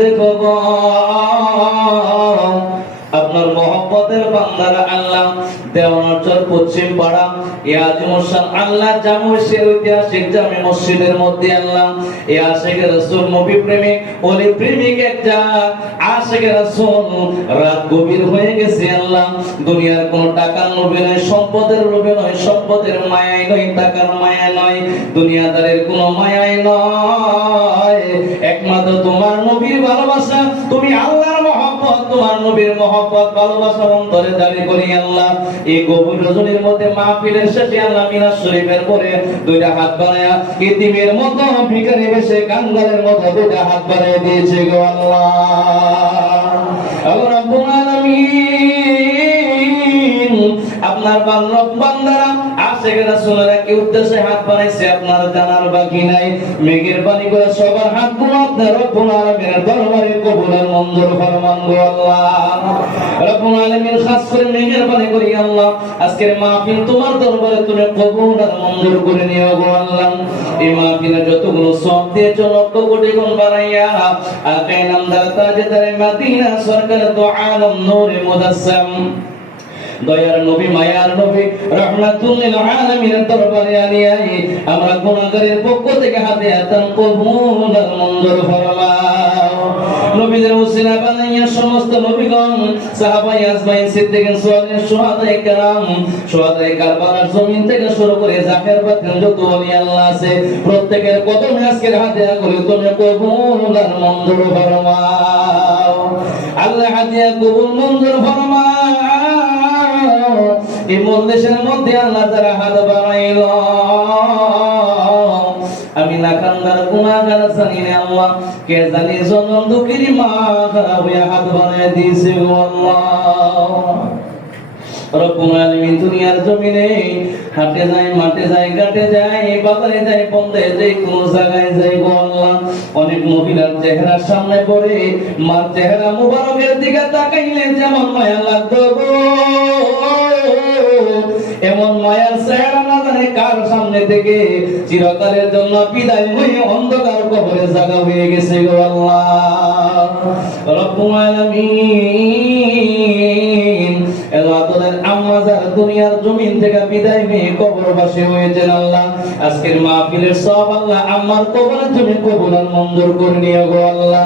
দেখো গো, আপনার মহব্বতের বান্দারা আল্লাহ দেওয়ানচর পশ্চিম পাড়া ইয়াজমুসান আল্লাহ জামুশের ঐতিহাসিক জামে মসজিদের মধ্যে আল্লাহ এই আশিকের রাসূল নবী প্রেমিক ওলি প্রেমিক একটা আশিকের রাসূল রাত গভীর হয়ে গেছে আল্লাহ দুনিয়ার কোনো টাকার লোভে নয়, সম্পদের লোভে নয়, সম্পদের মায়ায় নয়, টাকার মায়া নয়, দুনিয়াদারের কোনো মায়ায় নয়, একমাত্র তোমার নবীর ভালোবাসা, তুমি আল্লাহর মহব্বত, তোমার নবীর মহব্বত ভালোবাসা অন্তরে দাঁড়িয়ে করি আল্লাহ এই গভীর রজনীর মধ্যে মাহফিলের শেষে আল্লাহ মিলাদ শরীফের পরে দুইটা হাত বাড়ায়া ইতিমের মতো ভিখারি বেশে কাঙ্গালের মতো দুইটা হাত বাড়ায় দিয়েছে গো আল্লাহ। আল্লাহ রাব্বুল আলামিন আপনার বান্দারা আশিকের রাসূলের কি উদ্দেশ্যে হাত বাড়াইছে আপনার জানার বাকি নাই। মেঘের পানি করে সবার হাতগুলো আপনার রব্বুল আলামিনের দরবারে কবুলের মঞ্জুর ফরমান গো আল্লাহ। রব্বুল আলামিন খাস করে মেঘের পানি করি আল্লাহ আজকের মাহফিল তোমার দরবারে তুমি কবুল আর মঞ্জুর করে নিও গো আল্লাহ। এই মাহফিলে যতগুলো সওয়াব দিয়েছো লক্ষ কোটি গুণ বাড়াইয়া আকাই নামদার তাজদারে মদিনা সরকার দু আলম নূরে মুদাসসাম দয়ার নবী মায়ার নবী রাহমাতুল লিল আলামিনের দরবারে আনিয়াই আমরা গুনাহগারের পক্ষ থেকে হাতে আতান কবুল আর মঞ্জুর ফরমাও। নবীদের ওসিলা বানাইয়া সমস্ত নবীগণ সাহাবায়ে আজমাইন সিদ্দিকিন সালিহিন শুহাদায়ে কেরাম শুহাদায়ে কারবালার জমিন থেকে শুরু করে জাকের বাতিন যত ওলি আল্লাহ আছে প্রত্যেকের কদমে আজকের হাতে করে তুমি কবুল আর মঞ্জুর ফরমাও। আল্লাহ হাদিয়া কবুল মঞ্জুর ফরমাও। এই মজলিসের মধ্যে আল্লাহ যারা হাত বাড়াইল আমি না কান্দার গুনাহগার জানি না আল্লাহ কে জানি জনম দুঃখের মা খারাপ হয়ে হাত বাড়ায় দিয়েছে গো আল্লাহ। রব্বুল আলামিন দুনিয়ার জমিনে হাটে যায়, মাঠে যায়, ঘাটে যায়, বাজারে যায়, বন্ধে যায়, কোন জায়গায় যায় গো আল্লাহ অনেক মহিলার চেহারার সামনে পড়ে মার চেহারা মুবারকের দিকে তাকাইলে যেমন মায়া লাগতো গো এমন মায়ার চেহারা না জানে কার সামনে থেকে চিরকালের জন্য বিদায় হয়ে অন্ধকার কবরে জায়গা হয়ে গেছে গো আল্লাহ। রব্বুল আলামিন আল্লাহর আম্মা যারা দুনিয়ার জমিন থেকে বিদায় হয়ে কবরবাসী হয়েছেন আল্লাহ আজকের মাহফিলের সওয়াব আল্লাহ আম্মার কবরে তুমি কবুল আর মঞ্জুর করে নিও গো আল্লাহ।